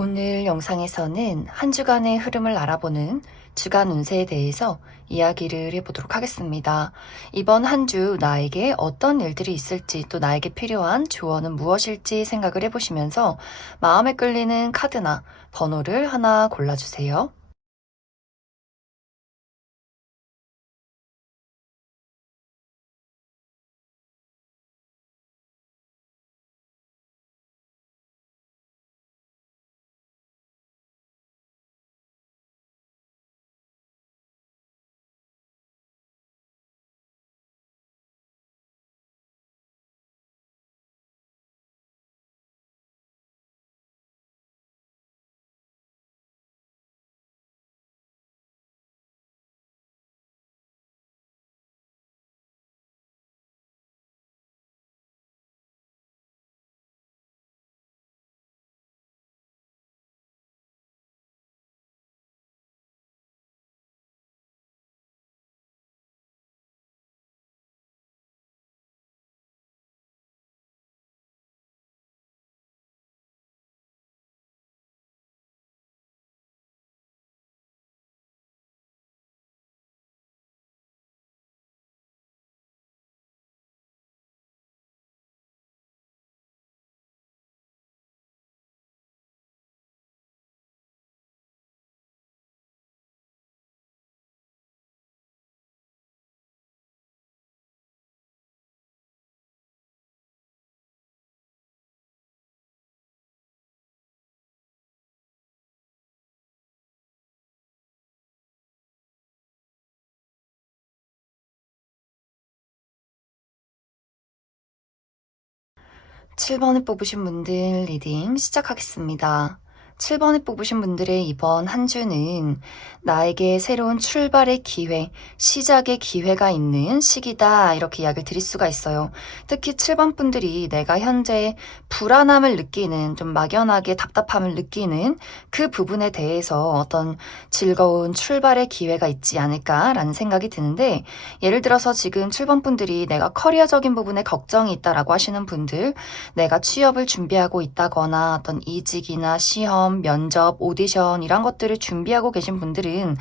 오늘 영상에서는 한 주간의 흐름을 알아보는 주간 운세에 대해서 이야기를 해보도록 하겠습니다. 이번 한 주 나에게 어떤 일들이 있을지 또 나에게 필요한 조언은 무엇일지 생각을 해보시면서 마음에 끌리는 카드나 번호를 하나 골라주세요. 7번을 뽑으신 분들 리딩 시작하겠습니다. 7번을 뽑으신 분들의 이번 한 주는 나에게 새로운 출발의 기회, 시작의 기회가 있는 시기다 이렇게 이야기를 드릴 수가 있어요. 특히 7번 분들이 내가 현재 불안함을 느끼는 좀 막연하게 답답함을 느끼는 그 부분에 대해서 어떤 즐거운 출발의 기회가 있지 않을까라는 생각이 드는데 예를 들어서 지금 7번 분들이 내가 커리어적인 부분에 걱정이 있다라고 하시는 분들 내가 취업을 준비하고 있다거나 어떤 이직이나 시험, 면접, 오디션 이런 것들을 준비하고 계신 분들은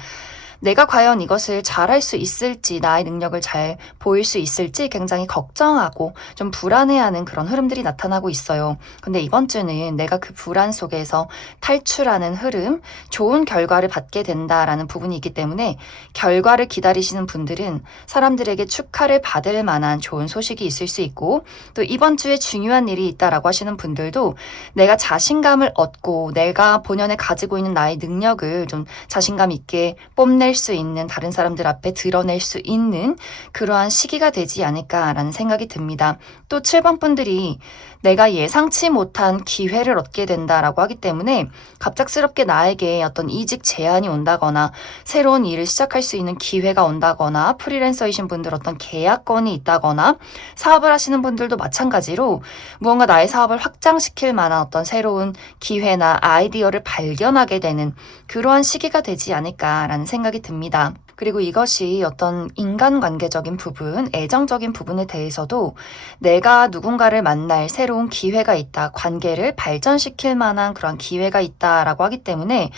내가 과연 이것을 잘할 수 있을지, 나의 능력을 잘 보일 수 있을지 굉장히 걱정하고 좀 불안해하는 그런 흐름들이 나타나고 있어요. 근데 이번 주는 내가 그 불안 속에서 탈출하는 흐름, 좋은 결과를 받게 된다라는 부분이 있기 때문에 결과를 기다리시는 분들은 사람들에게 축하를 받을 만한 좋은 소식이 있을 수 있고 또 이번 주에 중요한 일이 있다라고 하시는 분들도 내가 자신감을 얻고 내가 본연에 가지고 있는 나의 능력을 좀 자신감 있게 뽐낼 수 있는 다른 사람들 앞에 드러낼 수 있는 그러한 시기가 되지 않을까라는 생각이 듭니다. 또 7번 분들이 내가 예상치 못한 기회를 얻게 된다라고 하기 때문에 갑작스럽게 나에게 어떤 이직 제안이 온다거나 새로운 일을 시작할 수 있는 기회가 온다거나 프리랜서이신 분들 어떤 계약건이 있다거나 사업을 하시는 분들도 마찬가지로 무언가 나의 사업을 확장시킬 만한 어떤 새로운 기회나 아이디어를 발견하게 되는 그러한 시기가 되지 않을까라는 생각이 듭니다. 그리고 이것이 어떤 인간관계적인 부분, 애정적인 부분에 대해서도 내가 누군가를 만날 새로운 기회가 있다, 관계를 발전시킬 만한 그런 기회가 있다라고 하기 때문에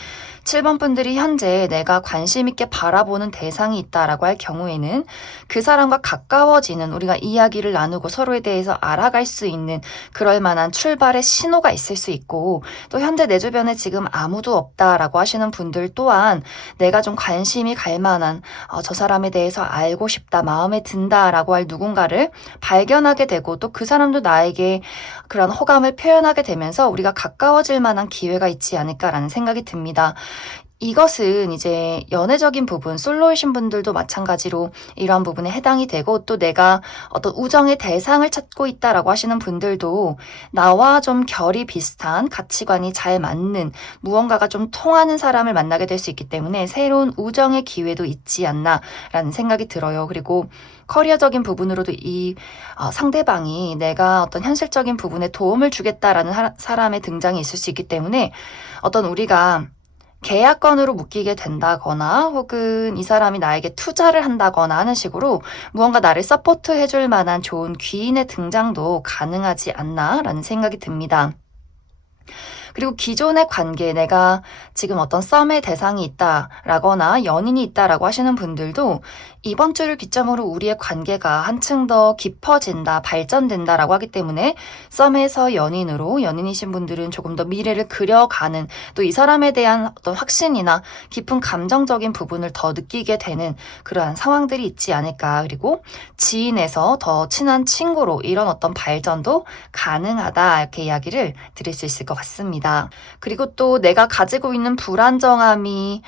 7번 분들이 현재 내가 관심 있게 바라보는 대상이 있다라고 할 경우에는 그 사람과 가까워지는 우리가 이야기를 나누고 서로에 대해서 알아갈 수 있는 그럴 만한 출발의 신호가 있을 수 있고 또 현재 내 주변에 지금 아무도 없다라고 하시는 분들 또한 내가 좀 관심이 갈 만한 저 사람에 대해서 알고 싶다, 마음에 든다라고 할 누군가를 발견하게 되고 또 그 사람도 나에게 그런 호감을 표현하게 되면서 우리가 가까워질 만한 기회가 있지 않을까라는 생각이 듭니다. 이것은 이제 연애적인 부분, 솔로이신 분들도 마찬가지로 이러한 부분에 해당이 되고 또 내가 어떤 우정의 대상을 찾고 있다라고 하시는 분들도 나와 좀 결이 비슷한 가치관이 잘 맞는 무언가가 좀 통하는 사람을 만나게 될 수 있기 때문에 새로운 우정의 기회도 있지 않나라는 생각이 들어요. 그리고 커리어적인 부분으로도 이 상대방이 내가 어떤 현실적인 부분에 도움을 주겠다라는 사람의 등장이 있을 수 있기 때문에 어떤 우리가 계약건으로 묶이게 된다거나 혹은 이 사람이 나에게 투자를 한다거나 하는 식으로 무언가 나를 서포트해줄 만한 좋은 귀인의 등장도 가능하지 않나라는 생각이 듭니다. 그리고 기존의 관계, 내가 지금 어떤 썸의 대상이 있다라거나 연인이 있다라고 하시는 분들도 이번 주를 기점으로 우리의 관계가 한층 더 깊어진다, 발전된다라고 하기 때문에 썸에서 연인으로, 연인이신 분들은 조금 더 미래를 그려가는, 또 이 사람에 대한 어떤 확신이나 깊은 감정적인 부분을 더 느끼게 되는 그러한 상황들이 있지 않을까. 그리고 지인에서 더 친한 친구로 이런 어떤 발전도 가능하다, 이렇게 이야기를 드릴 수 있을 것 같습니다. 그리고 또 내가 가지고 있는 불안정함이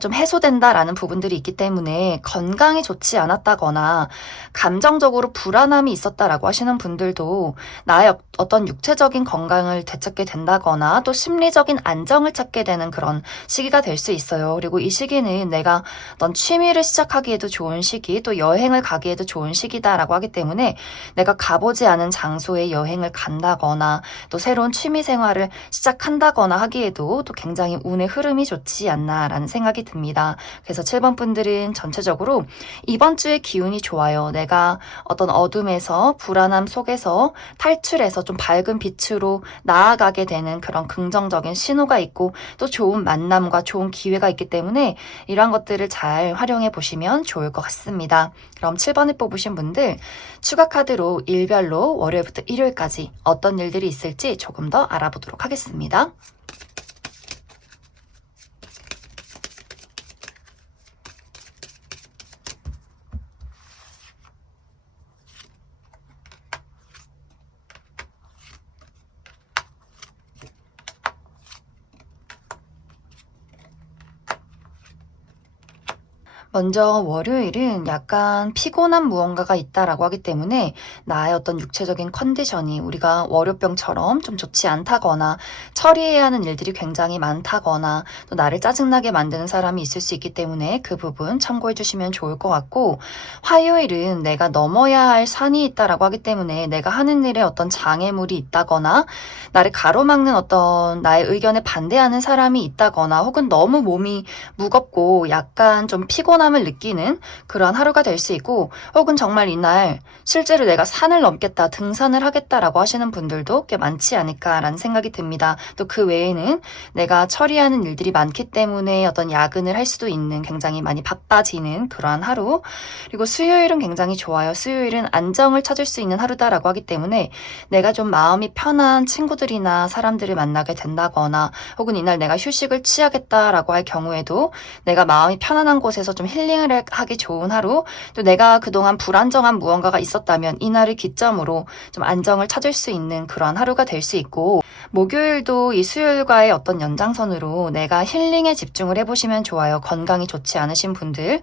좀 해소된다라는 부분들이 있기 때문에 건강이 좋지 않았다거나 감정적으로 불안함이 있었다라고 하시는 분들도 나의 어떤 육체적인 건강을 되찾게 된다거나 또 심리적인 안정을 찾게 되는 그런 시기가 될 수 있어요. 그리고 이 시기는 내가 어떤 취미를 시작하기에도 좋은 시기, 또 여행을 가기에도 좋은 시기다라고 하기 때문에 내가 가보지 않은 장소에 여행을 간다거나 또 새로운 취미 생활을 시작한다거나 하기에도 또 굉장히 운의 흐름이 좋지 않나라는 생각이 듭니다. 그래서 7번 분들은 전체적으로 이번 주의 기운이 좋아요. 내가 어떤 어둠에서 불안함 속에서 탈출해서 좀 밝은 빛으로 나아가게 되는 그런 긍정적인 신호가 있고 또 좋은 만남과 좋은 기회가 있기 때문에 이러한 것들을 잘 활용해 보시면 좋을 것 같습니다. 그럼 7번을 뽑으신 분들 추가 카드로 일별로 월요일부터 일요일까지 어떤 일들이 있을지 조금 더 알아보도록 하겠습니다. 먼저 월요일은 약간 피곤한 무언가가 있다라고 하기 때문에 나의 어떤 육체적인 컨디션이 우리가 월요병처럼 좀 좋지 않다거나 처리해야 하는 일들이 굉장히 많다거나 또 나를 짜증나게 만드는 사람이 있을 수 있기 때문에 그 부분 참고해 주시면 좋을 것 같고, 화요일은 내가 넘어야 할 산이 있다라고 하기 때문에 내가 하는 일에 어떤 장애물이 있다거나 나를 가로막는 어떤 나의 의견에 반대하는 사람이 있다거나 혹은 너무 몸이 무겁고 약간 좀 피곤함을 느끼는 그런 하루가 될 수 있고, 혹은 정말 이날 실제로 내가 산을 넘겠다, 등산을 하겠다라고 하시는 분들도 꽤 많지 않을까라는 생각이 듭니다. 또 그 외에는 내가 처리하는 일들이 많기 때문에 어떤 야근을 할 수도 있는, 굉장히 많이 바빠지는 그러한 하루. 그리고 수요일은 굉장히 좋아요. 수요일은 안정을 찾을 수 있는 하루다라고 하기 때문에 내가 좀 마음이 편한 친구들이나 사람들을 만나게 된다거나 혹은 이날 내가 휴식을 취하겠다라고 할 경우에도 내가 마음이 편안한 곳에서 좀 힐링을 하기 좋은 하루, 또 내가 그동안 불안정한 무언가가 있었다면 이날을 기점으로 좀 안정을 찾을 수 있는 그런 하루가 될 수 있고, 목요일도 이 수요일과의 어떤 연장선으로 내가 힐링에 집중을 해보시면 좋아요. 건강이 좋지 않으신 분들,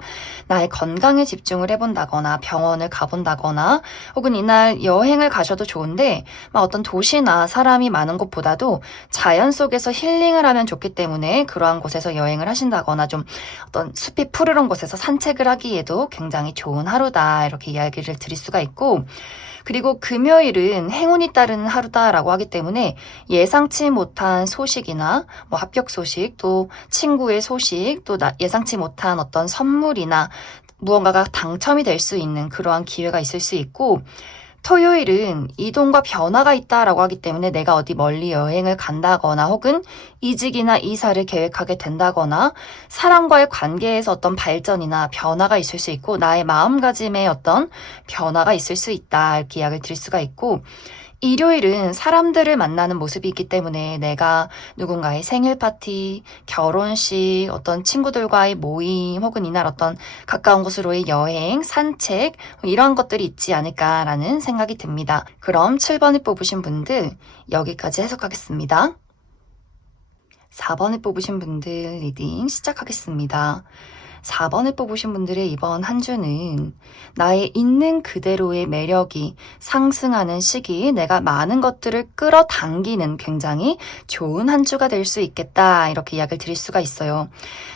나의 건강에 집중을 해본다거나 병원을 가본다거나 혹은 이날 여행을 가셔도 좋은데 막 어떤 도시나 사람이 많은 곳보다도 자연 속에서 힐링을 하면 좋기 때문에 그러한 곳에서 여행을 하신다거나 좀 어떤 숲이 푸르른 곳에서 산책을 하기에도 굉장히 좋은 하루다, 이렇게 이야기를 드릴 수가 있고, 그리고 금요일은 행운이 따르는 하루다라고 하기 때문에 예상치 못한 소식이나 뭐 합격 소식, 또 친구의 소식, 또 예상치 못한 어떤 선물이나 무언가가 당첨이 될 수 있는 그러한 기회가 있을 수 있고, 토요일은 이동과 변화가 있다라고 하기 때문에 내가 어디 멀리 여행을 간다거나 혹은 이직이나 이사를 계획하게 된다거나 사람과의 관계에서 어떤 발전이나 변화가 있을 수 있고 나의 마음가짐에 어떤 변화가 있을 수 있다, 이렇게 이야기를 드릴 수가 있고, 일요일은 사람들을 만나는 모습이 있기 때문에 내가 누군가의 생일 파티, 결혼식, 어떤 친구들과의 모임, 혹은 이날 어떤 가까운 곳으로의 여행, 산책, 이런 것들이 있지 않을까라는 생각이 듭니다. 그럼 7번을 뽑으신 분들 여기까지 해석하겠습니다. 4번을 뽑으신 분들 리딩 시작하겠습니다. 4번을 뽑으신 분들의 이번 한 주는 나의 있는 그대로의 매력이 상승하는 시기, 내가 많은 것들을 끌어당기는 굉장히 좋은 한 주가 될 수 있겠다, 이렇게 이야기를 드릴 수가 있어요.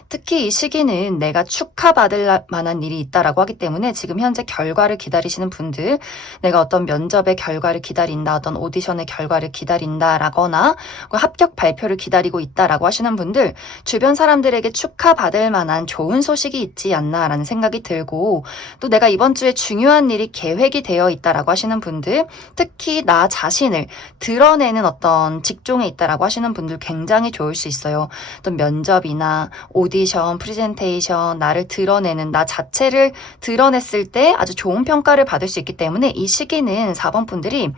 특히 이 시기는 내가 축하받을 만한 일이 있다라고 하기 때문에 지금 현재 결과를 기다리시는 분들, 내가 어떤 면접의 결과를 기다린다, 어떤 오디션의 결과를 기다린다라거나 합격 발표를 기다리고 있다라고 하시는 분들, 주변 사람들에게 축하받을 만한 좋은 소식 소식이 있지 않나라는 생각이 들고, 또 내가 이번 주에 중요한 일이 계획이 되어 있다라고 하시는 분들, 특히 나 자신을 드러내는 어떤 직종에 있다라고 하시는 분들 굉장히 좋을 수 있어요. 또 면접이나 오디션, 프레젠테이션, 나를 드러내는 나 자체를 드러냈을 때 아주 좋은 평가를 받을 수 있기 때문에 이 시기는 4번 분들이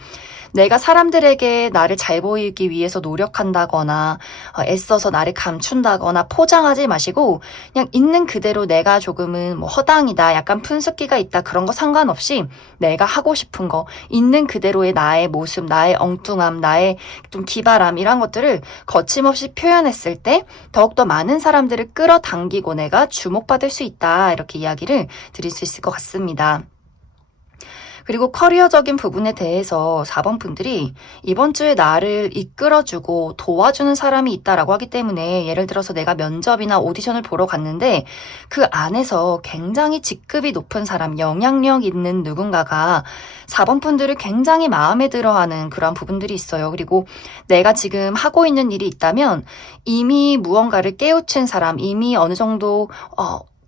내가 사람들에게 나를 잘 보이기 위해서 노력한다거나 애써서 나를 감춘다거나 포장하지 마시고 그냥 있는 그대로 내가 조금은 뭐 허당이다, 약간 푼숫기가 있다, 그런 거 상관없이 내가 하고 싶은 거, 있는 그대로의 나의 모습, 나의 엉뚱함, 나의 좀 기발함, 이런 것들을 거침없이 표현했을 때 더욱더 많은 사람들을 끌어당기고 내가 주목받을 수 있다, 이렇게 이야기를 드릴 수 있을 것 같습니다. 그리고 커리어적인 부분에 대해서 4번 분들이 이번 주에 나를 이끌어주고 도와주는 사람이 있다라고 하기 때문에, 예를 들어서 내가 면접이나 오디션을 보러 갔는데 그 안에서 굉장히 직급이 높은 사람, 영향력 있는 누군가가 4번 분들을 굉장히 마음에 들어하는 그런 부분들이 있어요. 그리고 내가 지금 하고 있는 일이 있다면 이미 무언가를 깨우친 사람, 이미 어느 정도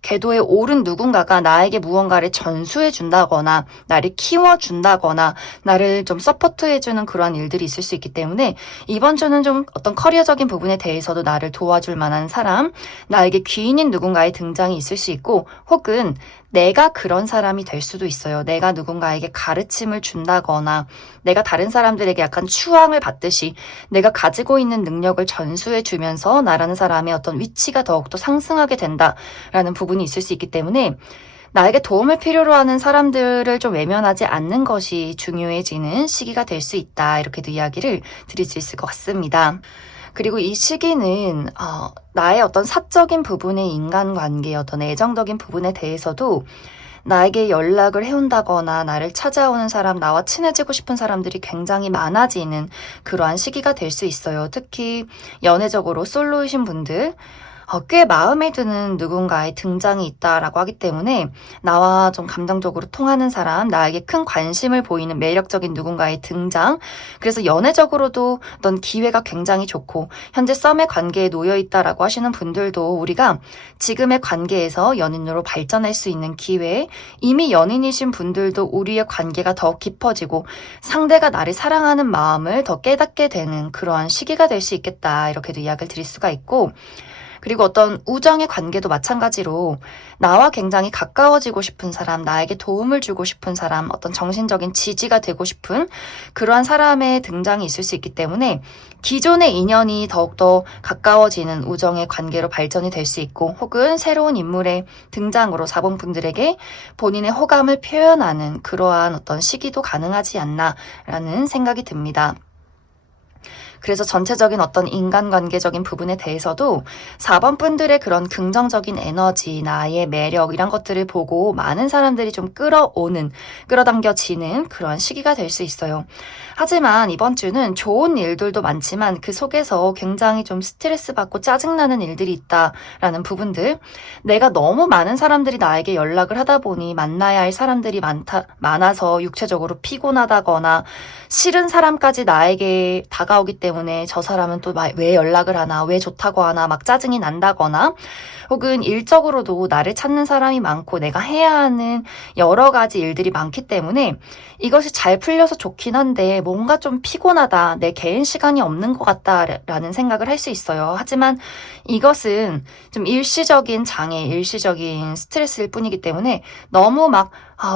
궤도에 오른 누군가가 나에게 무언가를 전수해 준다거나 나를 키워준다거나 나를 좀 서포트해주는 그런 일들이 있을 수 있기 때문에 이번 주는 좀 어떤 커리어적인 부분에 대해서도 나를 도와줄 만한 사람, 나에게 귀인인 누군가의 등장이 있을 수 있고, 혹은 내가 그런 사람이 될 수도 있어요. 내가 누군가에게 가르침을 준다거나 내가 다른 사람들에게 약간 추앙을 받듯이 내가 가지고 있는 능력을 전수해 주면서 나라는 사람의 어떤 위치가 더욱더 상승하게 된다라는 부분이 있을 수 있기 때문에 나에게 도움을 필요로 하는 사람들을 좀 외면하지 않는 것이 중요해지는 시기가 될 수 있다, 이렇게도 이야기를 드릴 수 있을 것 같습니다. 그리고 이 시기는 나의 어떤 사적인 부분의 인간관계, 어떤 애정적인 부분에 대해서도 나에게 연락을 해온다거나 나를 찾아오는 사람, 나와 친해지고 싶은 사람들이 굉장히 많아지는 그러한 시기가 될 수 있어요. 특히 연애적으로 솔로이신 분들, 꽤 마음에 드는 누군가의 등장이 있다라고 하기 때문에 나와 좀 감정적으로 통하는 사람, 나에게 큰 관심을 보이는 매력적인 누군가의 등장, 그래서 연애적으로도 어떤 기회가 굉장히 좋고, 현재 썸의 관계에 놓여 있다라고 하시는 분들도 우리가 지금의 관계에서 연인으로 발전할 수 있는 기회, 이미 연인이신 분들도 우리의 관계가 더 깊어지고 상대가 나를 사랑하는 마음을 더 깨닫게 되는 그러한 시기가 될 수 있겠다, 이렇게도 이야기를 드릴 수가 있고, 그리고 어떤 우정의 관계도 마찬가지로 나와 굉장히 가까워지고 싶은 사람, 나에게 도움을 주고 싶은 사람, 어떤 정신적인 지지가 되고 싶은 그러한 사람의 등장이 있을 수 있기 때문에 기존의 인연이 더욱더 가까워지는 우정의 관계로 발전이 될 수 있고, 혹은 새로운 인물의 등장으로 4번 분들에게 본인의 호감을 표현하는 그러한 어떤 시기도 가능하지 않나라는 생각이 듭니다. 그래서 전체적인 어떤 인간관계적인 부분에 대해서도 4번 분들의 그런 긍정적인 에너지, 나의 매력, 이런 것들을 보고 많은 사람들이 좀 끌어당겨지는 그런 시기가 될 수 있어요. 하지만 이번 주는 좋은 일들도 많지만 그 속에서 굉장히 좀 스트레스 받고 짜증나는 일들이 있다라는 부분들, 내가 너무 많은 사람들이 나에게 연락을 하다 보니 만나야 할 사람들이 많아서 육체적으로 피곤하다거나 싫은 사람까지 나에게 다가오기 때문에 저 사람은 또 왜 연락을 하나, 왜 좋다고 하나 막 짜증이 난다거나, 혹은 일적으로도 나를 찾는 사람이 많고 내가 해야 하는 여러 가지 일들이 많기 때문에 이것이 잘 풀려서 좋긴 한데 뭔가 좀 피곤하다, 내 개인 시간이 없는 것 같다라는 생각을 할 수 있어요. 하지만 이것은 좀 일시적인 장애, 일시적인 스트레스일 뿐이기 때문에 너무 막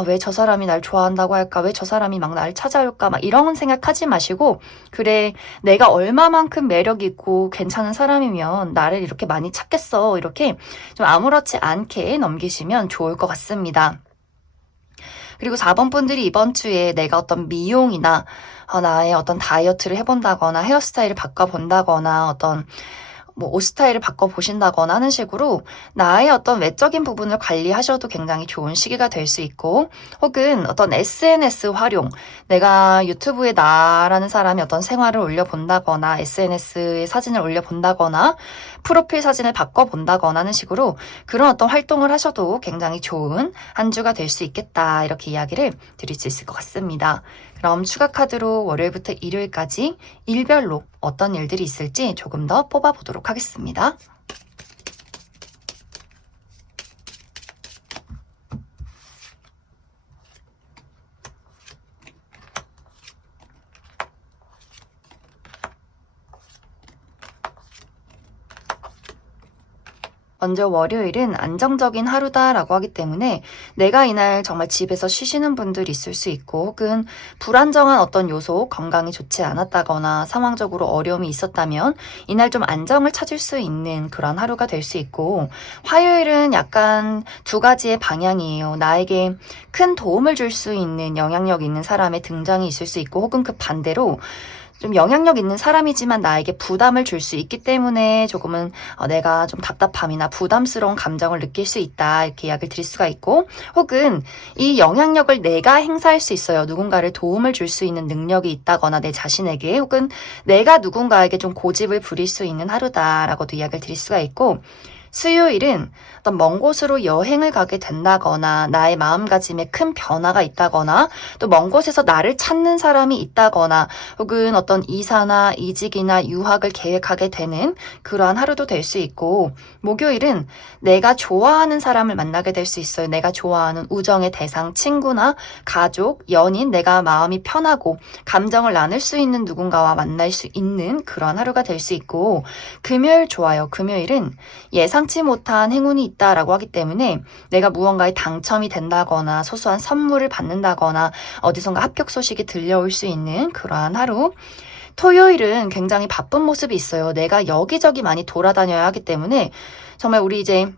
왜 저 사람이 날 좋아한다고 할까? 왜 저 사람이 막 나를 찾아올까? 막 이런 생각하지 마시고, 그래, 내가 얼마만큼 매력 있고 괜찮은 사람이면 나를 이렇게 많이 찾겠어, 이렇게 좀 아무렇지 않게 넘기시면 좋을 것 같습니다. 그리고 4번 분들이 이번 주에 내가 어떤 미용이나 나의 어떤 다이어트를 해본다거나 헤어스타일을 바꿔본다거나 어떤 옷 스타일을 바꿔보신다거나 하는 식으로 나의 어떤 외적인 부분을 관리하셔도 굉장히 좋은 시기가 될 수 있고, 혹은 어떤 SNS 활용, 내가 유튜브에 나라는 사람이 어떤 생활을 올려본다거나 SNS에 사진을 올려본다거나 프로필 사진을 바꿔본다거나 하는 식으로 그런 어떤 활동을 하셔도 굉장히 좋은 한 주가 될 수 있겠다, 이렇게 이야기를 드릴 수 있을 것 같습니다. 그럼 추가 카드로 월요일부터 일요일까지 일별로 어떤 일들이 있을지 조금 더 뽑아보도록 하겠습니다. 먼저 월요일은 안정적인 하루다라고 하기 때문에 내가 이날 정말 집에서 쉬시는 분들이 있을 수 있고 혹은 불안정한 어떤 요소, 건강이 좋지 않았다거나 상황적으로 어려움이 있었다면 이날 좀 안정을 찾을 수 있는 그런 하루가 될 수 있고 화요일은 약간 두 가지의 방향이에요. 나에게 큰 도움을 줄 수 있는 영향력 있는 사람의 등장이 있을 수 있고 혹은 그 반대로 좀 영향력 있는 사람이지만 나에게 부담을 줄 수 있기 때문에 조금은 내가 좀 답답함이나 부담스러운 감정을 느낄 수 있다 이렇게 이야기를 드릴 수가 있고 혹은 이 영향력을 내가 행사할 수 있어요. 누군가를 도움을 줄 수 있는 능력이 있다거나 내 자신에게 혹은 내가 누군가에게 좀 고집을 부릴 수 있는 하루다라고도 이야기를 드릴 수가 있고 수요일은 어떤 먼 곳으로 여행을 가게 된다거나 나의 마음가짐에 큰 변화가 있다거나 또 먼 곳에서 나를 찾는 사람이 있다거나 혹은 어떤 이사나 이직이나 유학을 계획하게 되는 그러한 하루도 될 수 있고 목요일은 내가 좋아하는 사람을 만나게 될 수 있어요. 내가 좋아하는 우정의 대상, 친구나 가족, 연인, 내가 마음이 편하고 감정을 나눌 수 있는 누군가와 만날 수 있는 그러한 하루가 될 수 있고 금요일 좋아요. 금요일은 예상치 못한 행운이 있다라고 하기 때문에 내가 무언가에 당첨이 된다거나 소소한 선물을 받는다거나 어디선가 합격 소식이 들려올 수 있는 그러한 하루. 토요일은 굉장히 바쁜 모습이 있어요. 내가 여기저기 많이 돌아다녀야 하기 때문에 정말 우리 이제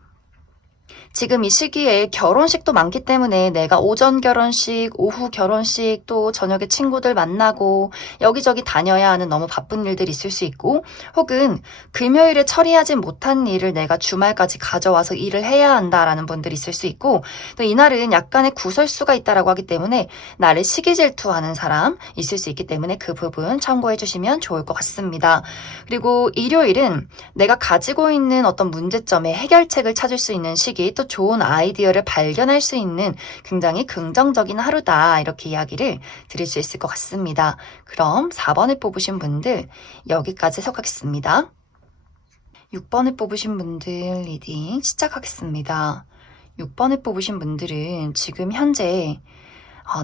지금 이 시기에 결혼식도 많기 때문에 내가 오전 결혼식, 오후 결혼식, 또 저녁에 친구들 만나고 여기저기 다녀야 하는 너무 바쁜 일들이 있을 수 있고 혹은 금요일에 처리하지 못한 일을 내가 주말까지 가져와서 일을 해야 한다라는 분들이 있을 수 있고 또 이날은 약간의 구설수가 있다라고 하기 때문에 나를 시기 질투하는 사람 있을 수 있기 때문에 그 부분 참고해 주시면 좋을 것 같습니다. 그리고 일요일은 내가 가지고 있는 어떤 문제점의 해결책을 찾을 수 있는 시기 또 좋은 아이디어를 발견할 수 있는 굉장히 긍정적인 하루다 이렇게 이야기를 드릴 수 있을 것 같습니다. 그럼 4번을 뽑으신 분들 여기까지 해석하겠습니다. 6번을 뽑으신 분들 리딩 시작하겠습니다. 6번을 뽑으신 분들은 지금 현재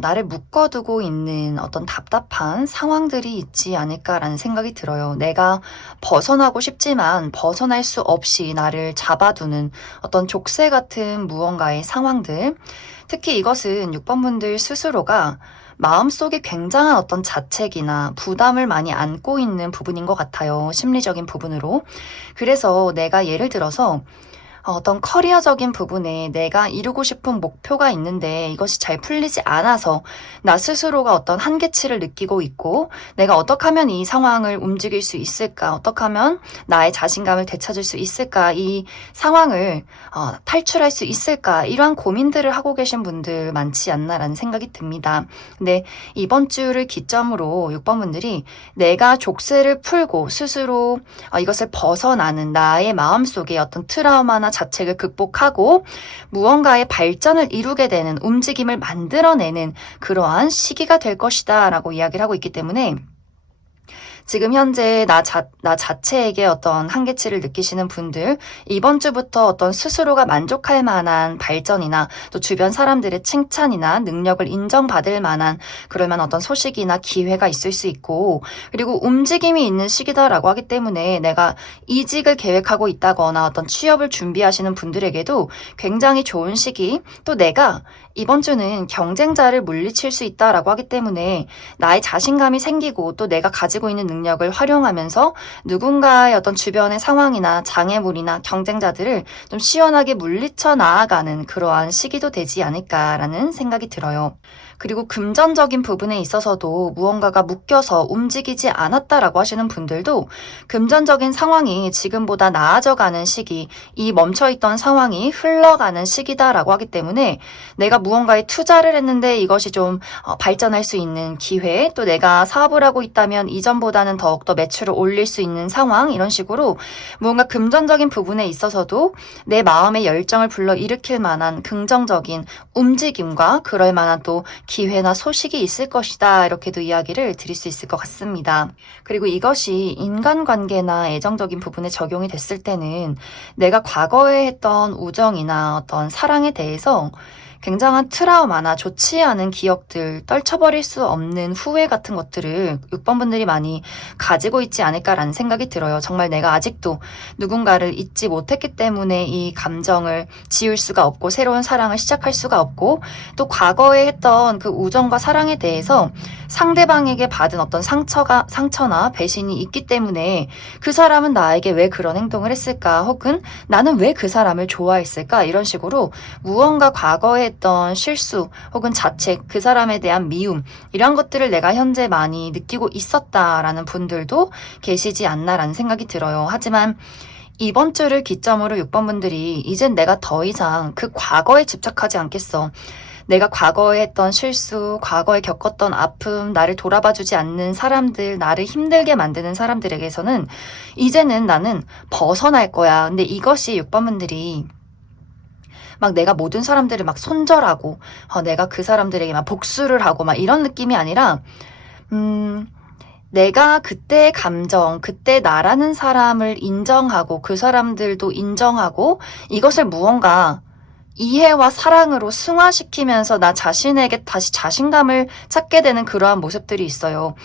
나를 묶어두고 있는 어떤 답답한 상황들이 있지 않을까라는 생각이 들어요. 내가 벗어나고 싶지만 벗어날 수 없이 나를 잡아두는 어떤 족쇄 같은 무언가의 상황들. 특히 이것은 6번 분들 스스로가 마음속에 굉장한 어떤 자책이나 부담을 많이 안고 있는 부분인 것 같아요. 심리적인 부분으로. 그래서 내가 예를 들어서 어떤 커리어적인 부분에 내가 이루고 싶은 목표가 있는데 이것이 잘 풀리지 않아서 나 스스로가 어떤 한계치를 느끼고 있고 내가 어떻게 하면 이 상황을 움직일 수 있을까? 어떻게 하면 나의 자신감을 되찾을 수 있을까? 이 상황을 탈출할 수 있을까? 이러한 고민들을 하고 계신 분들 많지 않나라는 생각이 듭니다. 근데 이번 주를 기점으로 6번 분들이 내가 족쇄를 풀고 스스로 이것을 벗어나는 나의 마음속에 어떤 트라우마나 자책을 극복하고 무언가의 발전을 이루게 되는 움직임을 만들어내는 그러한 시기가 될 것이다 라고 이야기를 하고 있기 때문에 지금 현재 나 자체에게 어떤 한계치를 느끼시는 분들, 이번 주부터 어떤 스스로가 만족할 만한 발전이나 또 주변 사람들의 칭찬이나 능력을 인정받을 만한 그럴 만한 어떤 소식이나 기회가 있을 수 있고, 그리고 움직임이 있는 시기다라고 하기 때문에 내가 이직을 계획하고 있다거나 어떤 취업을 준비하시는 분들에게도 굉장히 좋은 시기, 또 내가 이번 주는 경쟁자를 물리칠 수 있다라고 하기 때문에 나의 자신감이 생기고 또 내가 가지고 있는 능력을 활용하면서 누군가의 어떤 주변의 상황이나 장애물이나 경쟁자들을 좀 시원하게 물리쳐 나아가는 그러한 시기도 되지 않을까라는 생각이 들어요. 그리고 금전적인 부분에 있어서도 무언가가 묶여서 움직이지 않았다라고 하시는 분들도 금전적인 상황이 지금보다 나아져가는 시기, 이 멈춰있던 상황이 흘러가는 시기다라고 하기 때문에 내가 무언가에 투자를 했는데 이것이 좀 발전할 수 있는 기회, 또 내가 사업을 하고 있다면 이전보다는 더욱더 매출을 올릴 수 있는 상황, 이런 식으로 무언가 금전적인 부분에 있어서도 내 마음의 열정을 불러일으킬 만한 긍정적인 움직임과 그럴 만한 또 기회나 소식이 있을 것이다 이렇게도 이야기를 드릴 수 있을 것 같습니다. 그리고 이것이 인간관계나 애정적인 부분에 적용이 됐을 때는 내가 과거에 했던 우정이나 어떤 사랑에 대해서 굉장한 트라우마나 좋지 않은 기억들, 떨쳐버릴 수 없는 후회 같은 것들을 6번 분들이 많이 가지고 있지 않을까라는 생각이 들어요. 정말 내가 아직도 누군가를 잊지 못했기 때문에 이 감정을 지울 수가 없고 새로운 사랑을 시작할 수가 없고, 또 과거에 했던 그 우정과 사랑에 대해서 상대방에게 받은 어떤 상처나 배신이 있기 때문에 그 사람은 나에게 왜 그런 행동을 했을까, 혹은 나는 왜 그 사람을 좋아했을까, 이런 식으로 무언가 과거에 했던 실수 혹은 자책, 그 사람에 대한 미움, 이런 것들을 내가 현재 많이 느끼고 있었다라는 분들도 계시지 않나라는 생각이 들어요. 하지만 이번 주를 기점으로 6번 분들이 이젠 내가 더 이상 그 과거에 집착하지 않겠어. 내가 과거에 했던 실수, 과거에 겪었던 아픔, 나를 돌아봐주지 않는 사람들, 나를 힘들게 만드는 사람들에게서는 이제는 나는 벗어날 거야. 근데 이것이 6번 분들이 막 내가 모든 사람들을 막 손절하고, 내가 그 사람들에게 막 복수를 하고 막 이런 느낌이 아니라, 내가 그때의 감정, 그때 나라는 사람을 인정하고 그 사람들도 인정하고 이것을 무언가 이해와 사랑으로 승화시키면서 나 자신에게 다시 자신감을 찾게 되는 그러한 모습들이 있어요.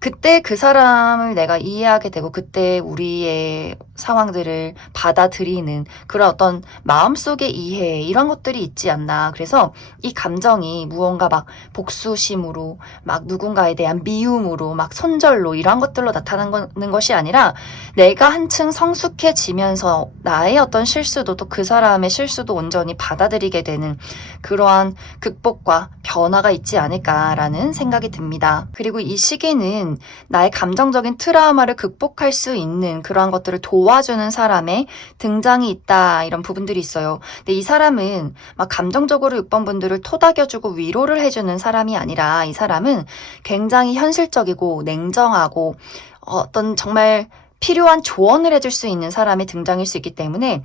그때 그 사람을 내가 이해하게 되고 그때 우리의 상황들을 받아들이는 그런 어떤 마음속의 이해, 이런 것들이 있지 않나. 그래서 이 감정이 무언가 막 복수심으로, 막 누군가에 대한 미움으로, 막 손절로, 이런 것들로 나타나는 것이 아니라 내가 한층 성숙해지면서 나의 어떤 실수도, 또 그 사람의 실수도 온전히 받아들이게 되는 그러한 극복과 변화가 있지 않을까라는 생각이 듭니다. 그리고 이 시기는 나의 감정적인 트라우마를 극복할 수 있는 그러한 것들을 도와주는 사람의 등장이 있다, 이런 부분들이 있어요. 근데 이 사람은 막 감정적으로 6번 분들을 토닥여주고 위로를 해주는 사람이 아니라, 이 사람은 굉장히 현실적이고 냉정하고 어떤 정말 필요한 조언을 해줄 수 있는 사람의 등장일 수 있기 때문에,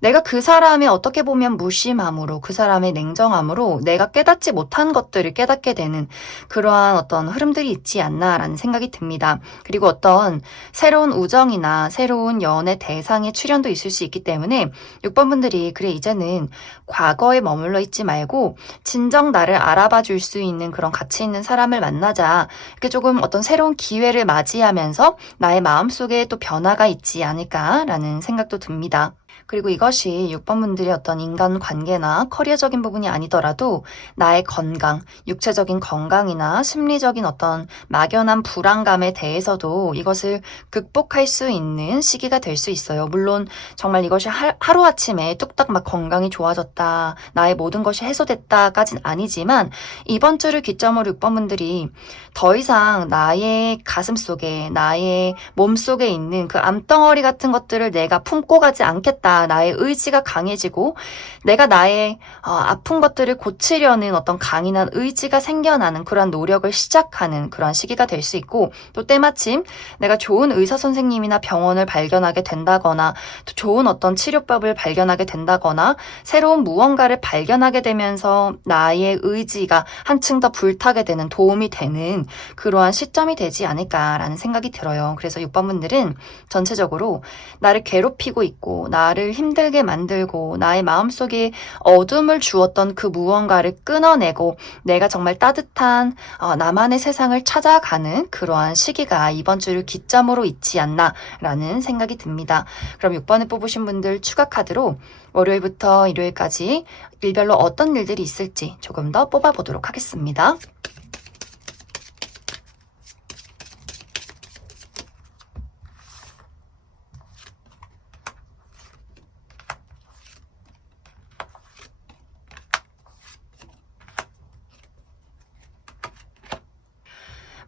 내가 그 사람의 어떻게 보면 무심함으로, 그 사람의 냉정함으로 내가 깨닫지 못한 것들을 깨닫게 되는 그러한 어떤 흐름들이 있지 않나라는 생각이 듭니다. 그리고 어떤 새로운 우정이나 새로운 연애 대상의 출현도 있을 수 있기 때문에 6번 분들이 그래, 이제는 과거에 머물러 있지 말고 진정 나를 알아봐 줄 수 있는 그런 가치 있는 사람을 만나자, 이렇게 조금 어떤 새로운 기회를 맞이하면서 나의 마음속에 또 변화가 있지 않을까라는 생각도 듭니다. 그리고 이것이 6번 분들의 어떤 인간 관계나 커리어적인 부분이 아니더라도 나의 건강, 육체적인 건강이나 심리적인 어떤 막연한 불안감에 대해서도 이것을 극복할 수 있는 시기가 될 수 있어요. 물론 정말 이것이 하루아침에 뚝딱 막 건강이 좋아졌다, 나의 모든 것이 해소됐다까진 아니지만, 이번 주를 기점으로 6번 분들이 더 이상 나의 가슴 속에, 나의 몸 속에 있는 그 암덩어리 같은 것들을 내가 품고 가지 않겠다, 나의 의지가 강해지고 내가 나의 아픈 것들을 고치려는 어떤 강인한 의지가 생겨나는 그런 노력을 시작하는 그런 시기가 될 수 있고, 또 때마침 내가 좋은 의사 선생님이나 병원을 발견하게 된다거나, 또 좋은 어떤 치료법을 발견하게 된다거나, 새로운 무언가를 발견하게 되면서 나의 의지가 한층 더 불타게 되는, 도움이 되는 그러한 시점이 되지 않을까라는 생각이 들어요. 그래서 6번 분들은 전체적으로 나를 괴롭히고 있고 나를 힘들게 만들고 나의 마음속에 어둠을 주었던 그 무언가를 끊어내고 내가 정말 따뜻한 나만의 세상을 찾아가는 그러한 시기가 이번 주를 기점으로 있지 않나라는 생각이 듭니다. 그럼 6번을 뽑으신 분들 추가 카드로 월요일부터 일요일까지 일별로 어떤 일들이 있을지 조금 더 뽑아보도록 하겠습니다.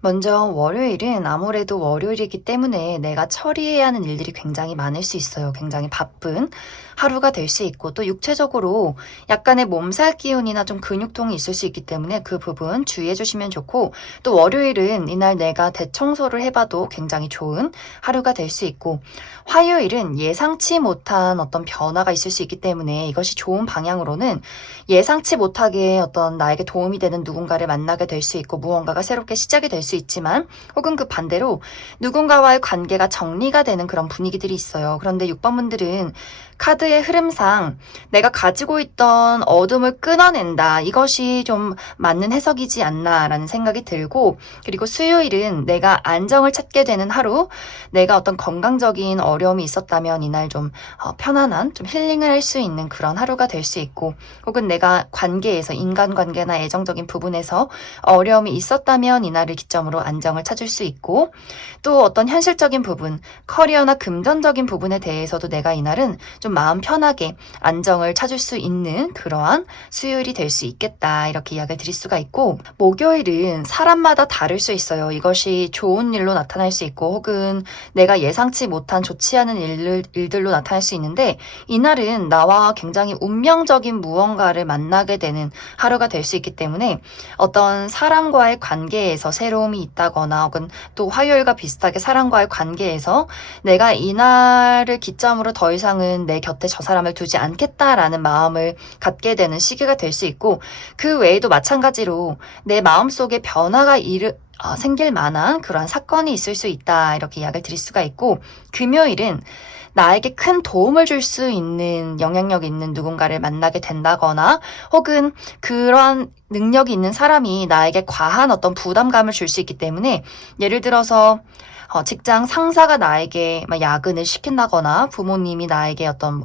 먼저 월요일은 아무래도 월요일이기 때문에 내가 처리해야 하는 일들이 굉장히 많을 수 있어요. 굉장히 바쁜 하루가 될 수 있고, 또 육체적으로 약간의 몸살 기운이나 좀 근육통이 있을 수 있기 때문에 그 부분 주의해 주시면 좋고, 또 월요일은 이날 내가 대청소를 해봐도 굉장히 좋은 하루가 될 수 있고, 화요일은 예상치 못한 어떤 변화가 있을 수 있기 때문에 이것이 좋은 방향으로는 예상치 못하게 어떤 나에게 도움이 되는 누군가를 만나게 될 수 있고 무언가가 새롭게 시작이 될 수 수 있지만 혹은 그 반대로 누군가와의 관계가 정리가 되는 그런 분위기들이 있어요. 그런데 6번 분들은 카드의 흐름상 내가 가지고 있던 어둠을 끊어낸다. 이것이 좀 맞는 해석이지 않나라는 생각이 들고, 그리고 수요일은 내가 안정을 찾게 되는 하루, 내가 어떤 건강적인 어려움이 있었다면 이날 좀 편안한, 좀 힐링을 할 수 있는 그런 하루가 될 수 있고, 혹은 내가 관계에서 인간관계나 애정적인 부분에서 어려움이 있었다면 이날을 기점으로 안정을 찾을 수 있고, 또 어떤 현실적인 부분, 커리어나 금전적인 부분에 대해서도 내가 이날은 좀 마음 편하게 안정을 찾을 수 있는 그러한 수요일이 될 수 있겠다, 이렇게 이야기를 드릴 수가 있고, 목요일은 사람마다 다를 수 있어요. 이것이 좋은 일로 나타날 수 있고 혹은 내가 예상치 못한 좋지 않은 일들로 나타날 수 있는데, 이날은 나와 굉장히 운명적인 무언가를 만나게 되는 하루가 될 수 있기 때문에 어떤 사람과의 관계에서 새로움이 있다거나 혹은 또 화요일과 비슷하게 사람과의 관계에서 내가 이날을 기점으로 더 이상은 내 곁에 저 사람을 두지 않겠다라는 마음을 갖게 되는 시기가 될 수 있고, 그 외에도 마찬가지로 내 마음속에 변화가 생길 만한 그러한 사건이 있을 수 있다, 이렇게 이야기를 드릴 수가 있고, 금요일은 나에게 큰 도움을 줄 수 있는 영향력 있는 누군가를 만나게 된다거나 혹은 그러한 능력이 있는 사람이 나에게 과한 어떤 부담감을 줄 수 있기 때문에, 예를 들어서 직장 상사가 나에게 야근을 시킨다거나 부모님이 나에게 어떤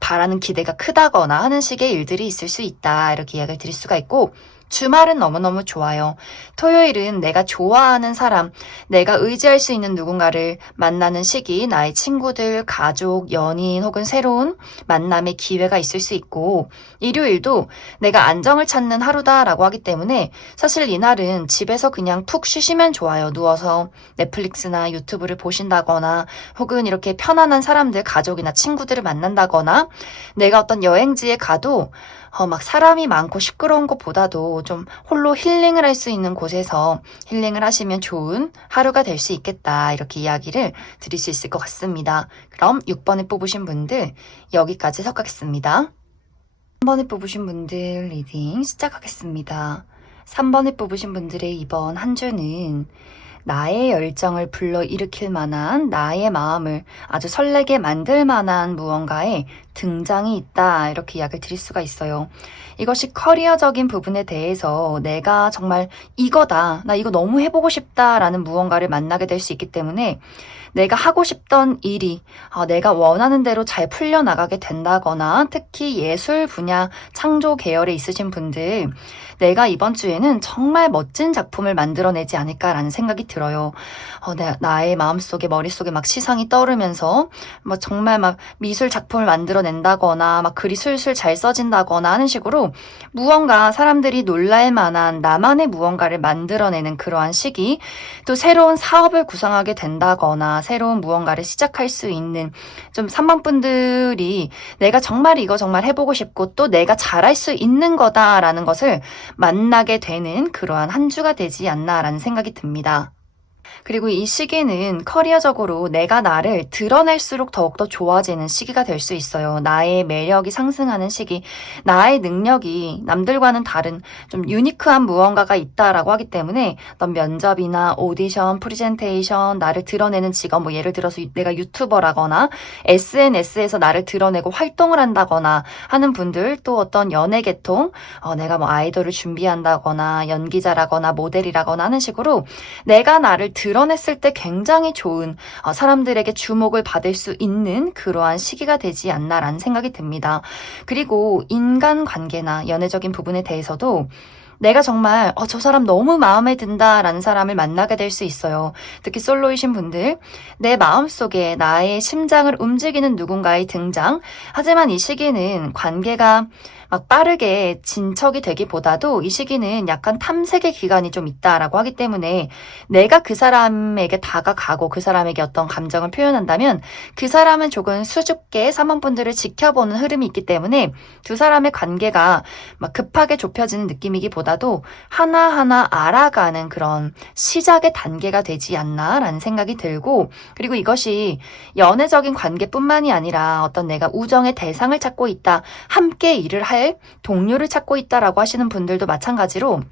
바라는 기대가 크다거나 하는 식의 일들이 있을 수 있다, 이렇게 이야기를 드릴 수가 있고, 주말은 너무너무 좋아요. 토요일은 내가 좋아하는 사람, 내가 의지할 수 있는 누군가를 만나는 시기, 나의 친구들, 가족, 연인 혹은 새로운 만남의 기회가 있을 수 있고, 일요일도 내가 안정을 찾는 하루다라고 하기 때문에 사실 이날은 집에서 그냥 푹 쉬시면 좋아요. 누워서 넷플릭스나 유튜브를 보신다거나 혹은 이렇게 편안한 사람들, 가족이나 친구들을 만난다거나, 내가 어떤 여행지에 가도 막 사람이 많고 시끄러운 것보다도 좀 홀로 힐링을 할 수 있는 곳에서 힐링을 하시면 좋은 하루가 될 수 있겠다, 이렇게 이야기를 드릴 수 있을 것 같습니다. 그럼 6번을 뽑으신 분들 여기까지 해석하겠습니다. 3번을 뽑으신 분들 리딩 시작하겠습니다. 3번을 뽑으신 분들의 이번 한 주는 나의 열정을 불러일으킬 만한, 나의 마음을 아주 설레게 만들 만한 무언가의 등장이 있다, 이렇게 이야기를 드릴 수가 있어요. 이것이 커리어적인 부분에 대해서 내가 정말 이거다, 나 이거 너무 해보고 싶다라는 무언가를 만나게 될 수 있기 때문에 내가 하고 싶던 일이 내가 원하는 대로 잘 풀려나가게 된다거나, 특히 예술 분야 창조 계열에 있으신 분들, 내가 이번 주에는 정말 멋진 작품을 만들어내지 않을까라는 생각이 들어요. 나의 마음속에, 머릿속에 막 시상이 떠오르면서 정말 미술 작품을 만들어낸다거나 글이 술술 잘 써진다거나 하는 식으로 무언가 사람들이 놀랄 만한 나만의 무언가를 만들어내는 그러한 시기, 또 새로운 사업을 구상하게 된다거나 새로운 무언가를 시작할 수 있는, 좀 3번 분들이 내가 정말 이거 정말 해보고 싶고 또 내가 잘할 수 있는 거다라는 것을 만나게 되는 그러한 한 주가 되지 않나라는 생각이 듭니다. 그리고 이 시기는 커리어적으로 내가 나를 드러낼수록 더욱더 좋아지는 시기가 될 수 있어요. 나의 매력이 상승하는 시기, 나의 능력이 남들과는 다른 좀 유니크한 무언가가 있다라고 하기 때문에 어떤 면접이나 오디션, 프리젠테이션, 나를 드러내는 직업, 예를 들어서 내가 유튜버라거나 SNS에서 나를 드러내고 활동을 한다거나 하는 분들, 또 어떤 연예 계통, 내가 아이돌을 준비한다거나 연기자라거나 모델이라거나 하는 식으로 내가 나를 드러냈을 때 굉장히 좋은, 사람들에게 주목을 받을 수 있는 그러한 시기가 되지 않나라는 생각이 듭니다. 그리고 인간관계나 연애적인 부분에 대해서도 내가 정말 저 사람 너무 마음에 든다라는 사람을 만나게 될 수 있어요. 특히 솔로이신 분들, 내 마음속에 나의 심장을 움직이는 누군가의 등장. 하지만 이 시기는 관계가 빠르게 진척이 되기보다도 이 시기는 약간 탐색의 기간이 좀 있다라고 하기 때문에 내가 그 사람에게 다가가고 그 사람에게 어떤 감정을 표현한다면 그 사람은 조금 수줍게 3번 분들을 지켜보는 흐름이 있기 때문에 두 사람의 관계가 급하게 좁혀지는 느낌이기보다도 하나하나 알아가는 그런 시작의 단계가 되지 않나라는 생각이 들고, 그리고 이것이 연애적인 관계뿐만이 아니라 어떤 내가 우정의 대상을 찾고 있다, 함께 일을 할 할 동료를 찾고 있다라고 하시는 분들도 마찬가지로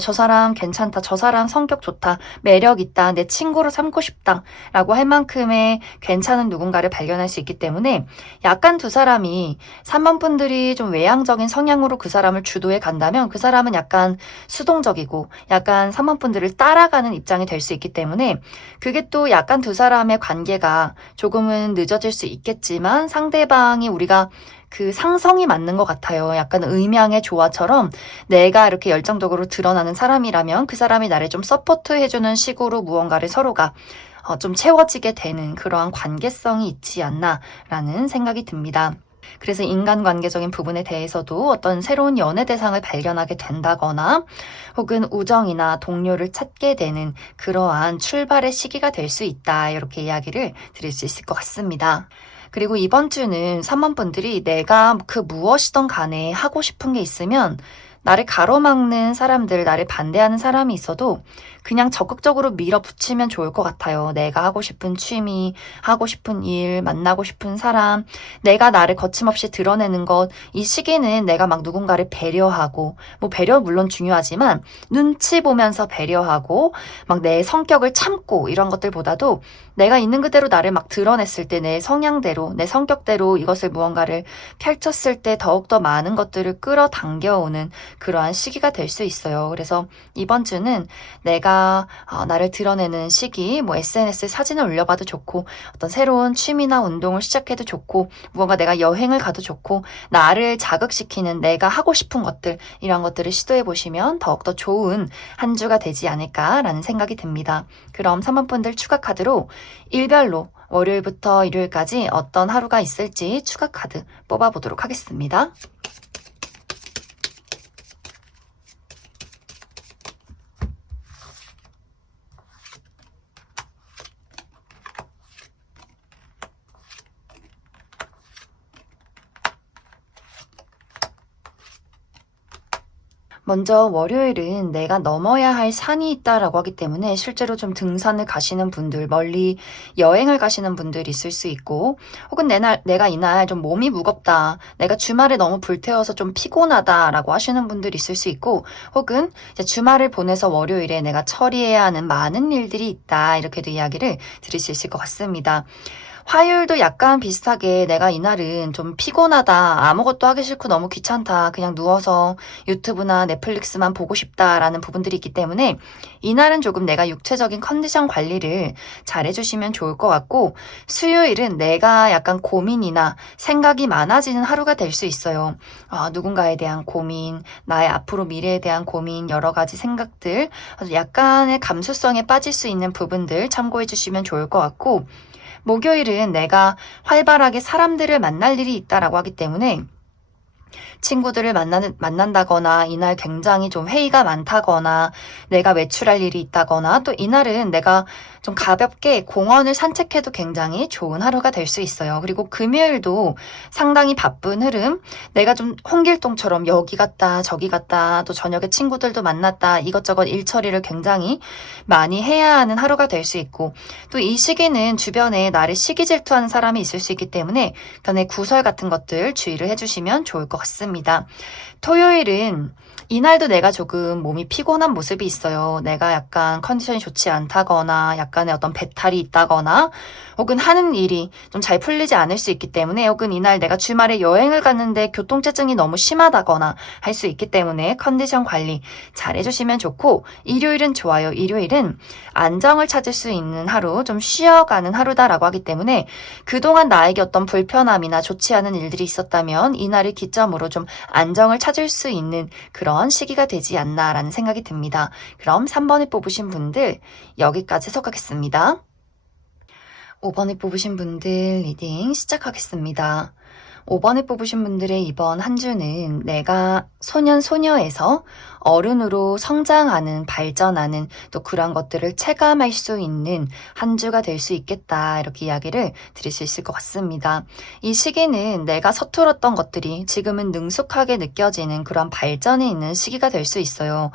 저 사람 괜찮다, 저 사람 성격 좋다, 매력 있다, 내 친구로 삼고 싶다 라고 할 만큼의 괜찮은 누군가를 발견할 수 있기 때문에 약간 두 사람이 3번 분들이 좀 외향적인 성향으로 그 사람을 주도해 간다면 그 사람은 약간 수동적이고 약간 3번 분들을 따라가는 입장이 될 수 있기 때문에 그게 또 약간 두 사람의 관계가 조금은 늦어질 수 있겠지만 상대방이 우리가 그 상성이 맞는 것 같아요. 약간 음양의 조화처럼 내가 이렇게 열정적으로 드러나는 사람이라면 그 사람이 나를 좀 서포트해주는 식으로 무언가를 서로가 좀 채워지게 되는 그러한 관계성이 있지 않나라는 생각이 듭니다. 그래서 인간관계적인 부분에 대해서도 어떤 새로운 연애 대상을 발견하게 된다거나 혹은 우정이나 동료를 찾게 되는 그러한 출발의 시기가 될 수 있다. 이렇게 이야기를 드릴 수 있을 것 같습니다. 그리고 이번 주는 3번 분들이 내가 그 무엇이든 간에 하고 싶은 게 있으면 나를 가로막는 사람들, 나를 반대하는 사람이 있어도 그냥 적극적으로 밀어붙이면 좋을 것 같아요. 내가 하고 싶은 취미, 하고 싶은 일, 만나고 싶은 사람, 내가 나를 거침없이 드러내는 것, 이 시기는 내가 막 누군가를 배려하고, 뭐 배려 물론 중요하지만 눈치 보면서 배려하고, 막 내 성격을 참고 이런 것들보다도 내가 있는 그대로 나를 막 드러냈을 때 내 성향대로, 내 성격대로 이것을 무언가를 펼쳤을 때 더욱더 많은 것들을 끌어당겨오는 그러한 시기가 될 수 있어요. 그래서 이번 주는 내가 나를 드러내는 시기, 뭐 SNS 사진을 올려봐도 좋고 어떤 새로운 취미나 운동을 시작해도 좋고 무언가 내가 여행을 가도 좋고 나를 자극시키는 내가 하고 싶은 것들 이런 것들을 시도해 보시면 더욱더 좋은 한 주가 되지 않을까라는 생각이 듭니다. 그럼 3번 분들 추가 카드로 일별로 월요일부터 일요일까지 어떤 하루가 있을지 추가 카드 뽑아보도록 하겠습니다. 먼저 월요일은 내가 넘어야 할 산이 있다라고 하기 때문에 실제로 좀 등산을 가시는 분들, 멀리 여행을 가시는 분들이 있을 수 있고 혹은 내가 이날 좀 몸이 무겁다, 내가 주말에 너무 불태워서 좀 피곤하다라고 하시는 분들이 있을 수 있고 혹은 이제 주말을 보내서 월요일에 내가 처리해야 하는 많은 일들이 있다 이렇게도 이야기를 드릴 수 있을 것 같습니다. 화요일도 약간 비슷하게 내가 이날은 좀 피곤하다, 아무것도 하기 싫고 너무 귀찮다, 그냥 누워서 유튜브나 넷플릭스만 보고 싶다라는 부분들이 있기 때문에 이날은 조금 내가 육체적인 컨디션 관리를 잘 해주시면 좋을 것 같고 수요일은 내가 약간 고민이나 생각이 많아지는 하루가 될 수 있어요. 누군가에 대한 고민, 나의 앞으로 미래에 대한 고민, 여러 가지 생각들, 약간의 감수성에 빠질 수 있는 부분들 참고해 주시면 좋을 것 같고 목요일은 내가 활발하게 사람들을 만날 일이 있다라고 하기 때문에 친구들을 만난다거나 이날 굉장히 좀 회의가 많다거나 내가 외출할 일이 있다거나 또 이날은 내가 좀 가볍게 공원을 산책해도 굉장히 좋은 하루가 될 수 있어요. 그리고 금요일도 상당히 바쁜 흐름, 내가 좀 홍길동처럼 여기 갔다 저기 갔다 또 저녁에 친구들도 만났다 이것저것 일 처리를 굉장히 많이 해야 하는 하루가 될 수 있고 또 이 시기는 주변에 나를 시기 질투하는 사람이 있을 수 있기 때문에 견해 구설 같은 것들 주의를 해주시면 좋을 것 같습니다. 토요일은 이날도 내가 조금 몸이 피곤한 모습이 있어요. 내가 약간 컨디션이 좋지 않다거나 약간의 어떤 배탈이 있다거나 혹은 하는 일이 좀 잘 풀리지 않을 수 있기 때문에 혹은 이날 내가 주말에 여행을 갔는데 교통체증이 너무 심하다거나 할 수 있기 때문에 컨디션 관리 잘 해주시면 좋고 일요일은 좋아요. 일요일은 안정을 찾을 수 있는 하루, 좀 쉬어가는 하루다라고 하기 때문에 그동안 나에게 어떤 불편함이나 좋지 않은 일들이 있었다면 이날을 기점으로 좀 안정을 찾을 수 있는 그런 시기가 되지 않나라는 생각이 듭니다. 그럼 3번을 뽑으신 분들 여기까지 해석하겠습니다. 5번을 뽑으신 분들 리딩 시작하겠습니다. 5번을 뽑으신 분들의 이번 한 주는 내가 소년, 소녀에서 어른으로 성장하는, 발전하는 또 그런 것들을 체감할 수 있는 한 주가 될 수 있겠다. 이렇게 이야기를 드릴 수 있을 것 같습니다. 이 시기는 내가 서툴었던 것들이 지금은 능숙하게 느껴지는 그런 발전이 있는 시기가 될 수 있어요.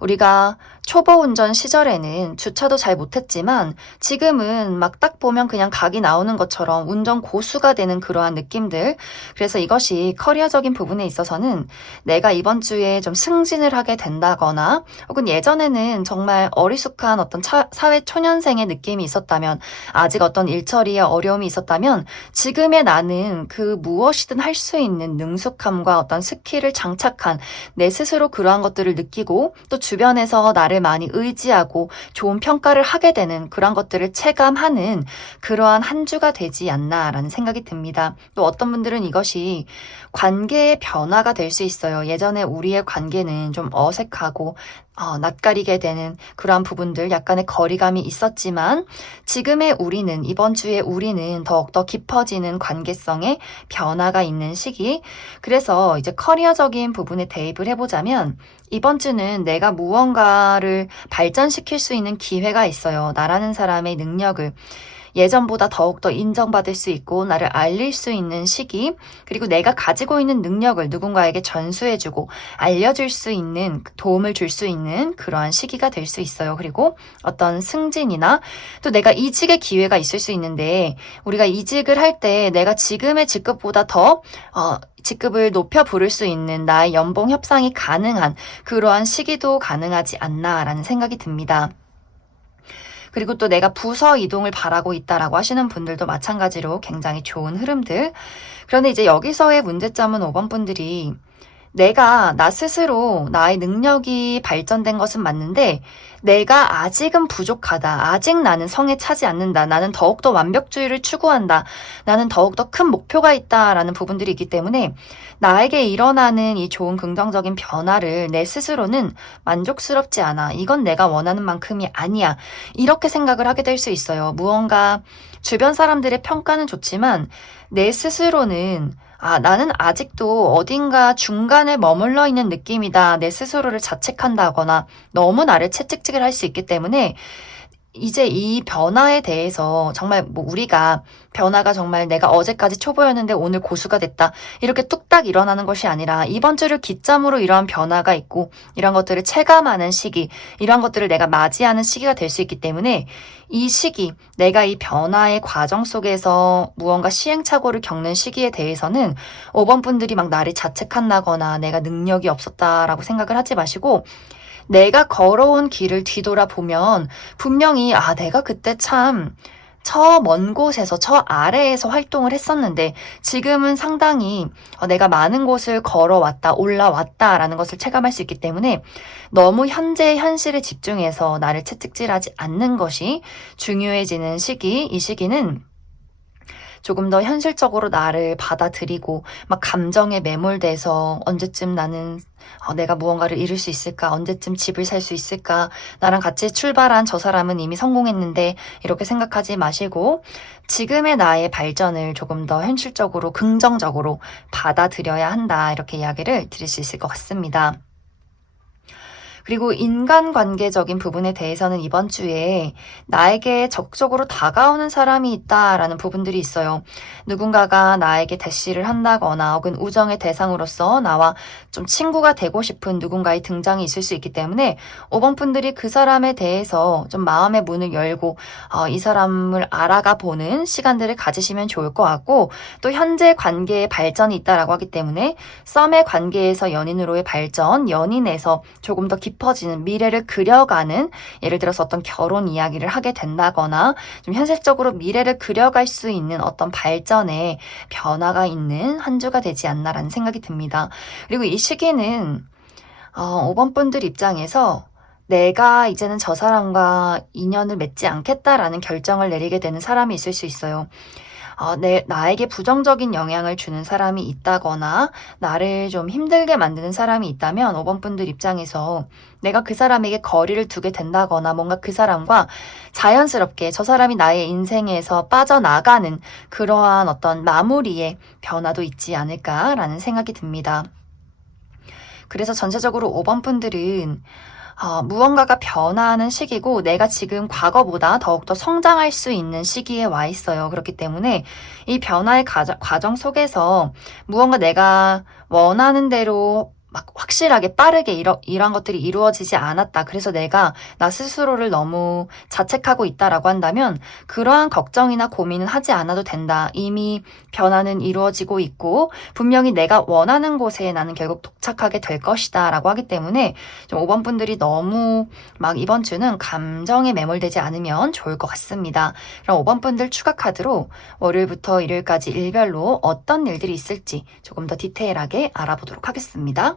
우리가 초보 운전 시절에는 주차도 잘 못했지만 지금은 막 딱 보면 그냥 각이 나오는 것처럼 운전 고수가 되는 그러한 느낌들 그래서 이것이 커리어적인 부분에 있어서는 내가 이번 주에 좀 승진을 하게 된다거나 혹은 예전에는 정말 어리숙한 어떤 사회 초년생의 느낌이 있었다면 아직 어떤 일처리에 어려움이 있었다면 지금의 나는 그 무엇이든 할 수 있는 능숙함과 어떤 스킬을 장착한 내 스스로 그러한 것들을 느끼고 또 주변에서 나를 많이 의지하고 좋은 평가를 하게 되는 그러한 것들을 체감하는 그러한 한 주가 되지 않나라는 생각이 듭니다. 또 어떤 분들은 이것이 관계의 변화가 될 수 있어요. 예전에 우리의 관계는 좀 어색하고 낯가리게 되는 그러한 부분들, 약간의 거리감이 있었지만 지금의 우리는, 이번 주에 우리는 더욱더 깊어지는 관계성의 변화가 있는 시기. 그래서 이제 커리어적인 부분에 대입을 해보자면 이번 주는 내가 무언가를 발전시킬 수 있는 기회가 있어요. 나라는 사람의 능력을 예전보다 더욱더 인정받을 수 있고 나를 알릴 수 있는 시기, 그리고 내가 가지고 있는 능력을 누군가에게 전수해주고 알려줄 수 있는, 도움을 줄 수 있는 그러한 시기가 될 수 있어요. 그리고 어떤 승진이나 또 내가 이직의 기회가 있을 수 있는데 우리가 이직을 할 때 내가 지금의 직급보다 더 직급을 높여 부를 수 있는 나의 연봉 협상이 가능한 그러한 시기도 가능하지 않나라는 생각이 듭니다. 그리고 또 내가 부서 이동을 바라고 있다라고 하시는 분들도 마찬가지로 굉장히 좋은 흐름들. 그런데 이제 여기서의 문제점은 5번 분들이 내가 나 스스로 나의 능력이 발전된 것은 맞는데 내가 아직은 부족하다. 아직 나는 성에 차지 않는다. 나는 더욱더 완벽주의를 추구한다. 나는 더욱더 큰 목표가 있다라는 부분들이 있기 때문에 나에게 일어나는 이 좋은 긍정적인 변화를 내 스스로는 만족스럽지 않아. 이건 내가 원하는 만큼이 아니야. 이렇게 생각을 하게 될 수 있어요. 무언가 주변 사람들의 평가는 좋지만 내 스스로는 나는 아직도 어딘가 중간에 머물러 있는 느낌이다. 내 스스로를 자책한다거나 너무 나를 채찍질을 할 수 있기 때문에 이제 이 변화에 대해서 정말 우리가 변화가 정말 내가 어제까지 초보였는데 오늘 고수가 됐다. 이렇게 뚝딱 일어나는 것이 아니라 이번 주를 기점으로 이러한 변화가 있고 이런 것들을 체감하는 시기, 이런 것들을 내가 맞이하는 시기가 될 수 있기 때문에 이 시기, 내가 이 변화의 과정 속에서 무언가 시행착오를 겪는 시기에 대해서는 5번 분들이 막 나를 자책한다거나 내가 능력이 없었다라고 생각을 하지 마시고 내가 걸어온 길을 뒤돌아보면 분명히 내가 그때 참 저 먼 곳에서 저 아래에서 활동을 했었는데 지금은 상당히 내가 많은 곳을 걸어왔다, 올라왔다라는 것을 체감할 수 있기 때문에 너무 현재의 현실에 집중해서 나를 채찍질하지 않는 것이 중요해지는 시기. 이 시기는 조금 더 현실적으로 나를 받아들이고 막 감정에 매몰돼서 언제쯤 나는 내가 무언가를 이룰 수 있을까? 언제쯤 집을 살 수 있을까? 나랑 같이 출발한 저 사람은 이미 성공했는데 이렇게 생각하지 마시고 지금의 나의 발전을 조금 더 현실적으로 긍정적으로 받아들여야 한다. 이렇게 이야기를 드릴 수 있을 것 같습니다. 그리고 인간관계적인 부분에 대해서는 이번 주에 나에게 적극적으로 다가오는 사람이 있다라는 부분들이 있어요. 누군가가 나에게 대시를 한다거나 혹은 우정의 대상으로서 나와 좀 친구가 되고 싶은 누군가의 등장이 있을 수 있기 때문에 5번 분들이 그 사람에 대해서 좀 마음의 문을 열고 이 사람을 알아가 보는 시간들을 가지시면 좋을 것 같고 또 현재 관계의 발전이 있다라고 하기 때문에 썸의 관계에서 연인으로의 발전, 연인에서 조금 더 깊어지는 미래를 그려가는 예를 들어서 어떤 결혼 이야기를 하게 된다거나 좀 현실적으로 미래를 그려갈 수 있는 어떤 발전의 변화가 있는 한 주가 되지 않나라는 생각이 듭니다. 그리고 이 시기는 5번 분들 입장에서 내가 이제는 저 사람과 인연을 맺지 않겠다라는 결정을 내리게 되는 사람이 있을 수 있어요. 나에게 부정적인 영향을 주는 사람이 있다거나 나를 좀 힘들게 만드는 사람이 있다면 5번 분들 입장에서 내가 그 사람에게 거리를 두게 된다거나 뭔가 그 사람과 자연스럽게 저 사람이 나의 인생에서 빠져나가는 그러한 어떤 마무리의 변화도 있지 않을까라는 생각이 듭니다. 그래서 전체적으로 5번 분들은 무언가가 변화하는 시기고 내가 지금 과거보다 더욱더 성장할 수 있는 시기에 와 있어요. 그렇기 때문에 이 변화의 과정 속에서 무언가 내가 원하는 대로 막 확실하게 빠르게 이런 것들이 이루어지지 않았다. 그래서 내가 나 스스로를 너무 자책하고 있다라고 한다면 그러한 걱정이나 고민은 하지 않아도 된다. 이미 변화는 이루어지고 있고 분명히 내가 원하는 곳에 나는 결국 도착하게 될 것이다 라고 하기 때문에 좀 5번 분들이 너무 막 이번 주는 감정에 매몰되지 않으면 좋을 것 같습니다. 그럼 5번 분들 추가 카드로 월요일부터 일요일까지 일별로 어떤 일들이 있을지 조금 더 디테일하게 알아보도록 하겠습니다.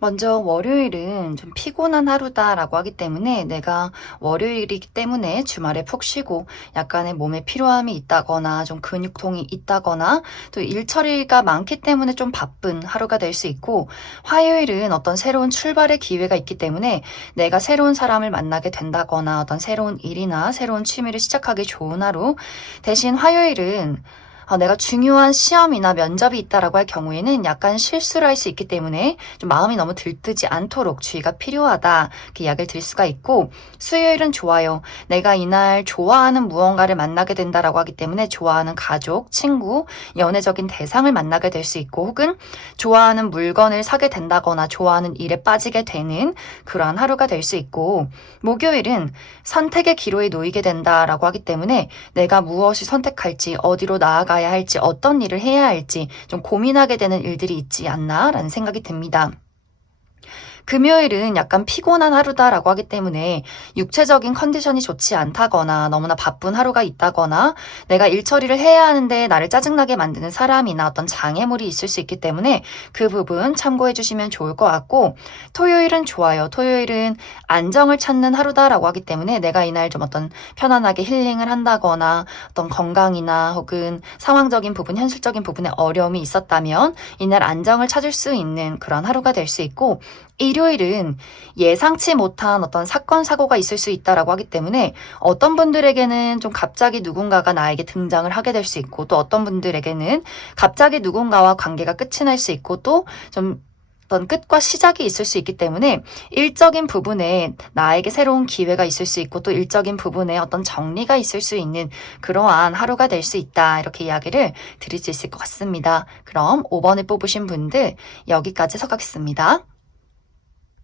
먼저 월요일은 좀 피곤한 하루다라고 하기 때문에 내가 월요일이기 때문에 주말에 푹 쉬고 약간의 몸에 피로함이 있다거나 좀 근육통이 있다거나 또 일처리가 많기 때문에 좀 바쁜 하루가 될 수 있고 화요일은 어떤 새로운 출발의 기회가 있기 때문에 내가 새로운 사람을 만나게 된다거나 어떤 새로운 일이나 새로운 취미를 시작하기 좋은 하루 대신 화요일은 내가 중요한 시험이나 면접이 있다라고 할 경우에는 약간 실수를 할 수 있기 때문에 좀 마음이 너무 들뜨지 않도록 주의가 필요하다. 이렇게 이야기를 드릴 수가 있고 수요일은 좋아요. 내가 이날 좋아하는 무언가를 만나게 된다라고 하기 때문에 좋아하는 가족, 친구, 연애적인 대상을 만나게 될 수 있고 혹은 좋아하는 물건을 사게 된다거나 좋아하는 일에 빠지게 되는 그러한 하루가 될 수 있고 목요일은 선택의 기로에 놓이게 된다라고 하기 때문에 내가 무엇을 선택할지 어디로 나아가 야 할지 어떤 일을 해야 할지 좀 고민하게 되는 일들이 있지 않나라는 생각이 듭니다. 금요일은 약간 피곤한 하루다라고 하기 때문에 육체적인 컨디션이 좋지 않다거나 너무나 바쁜 하루가 있다거나 내가 일 처리를 해야 하는데 나를 짜증나게 만드는 사람이나 어떤 장애물이 있을 수 있기 때문에 그 부분 참고해 주시면 좋을 것 같고 토요일은 좋아요. 토요일은 안정을 찾는 하루다라고 하기 때문에 내가 이날 좀 어떤 편안하게 힐링을 한다거나 어떤 건강이나 혹은 상황적인 부분, 현실적인 부분에 어려움이 있었다면 이날 안정을 찾을 수 있는 그런 하루가 될 수 있고 일요일은 예상치 못한 어떤 사건, 사고가 있을 수 있다라고 하기 때문에 어떤 분들에게는 좀 갑자기 누군가가 나에게 등장을 하게 될 수 있고 또 어떤 분들에게는 갑자기 누군가와 관계가 끝이 날 수 있고 또 좀 어떤 끝과 시작이 있을 수 있기 때문에 일적인 부분에 나에게 새로운 기회가 있을 수 있고 또 일적인 부분에 어떤 정리가 있을 수 있는 그러한 하루가 될 수 있다. 이렇게 이야기를 드릴 수 있을 것 같습니다. 그럼 5번을 뽑으신 분들 여기까지 서가겠습니다.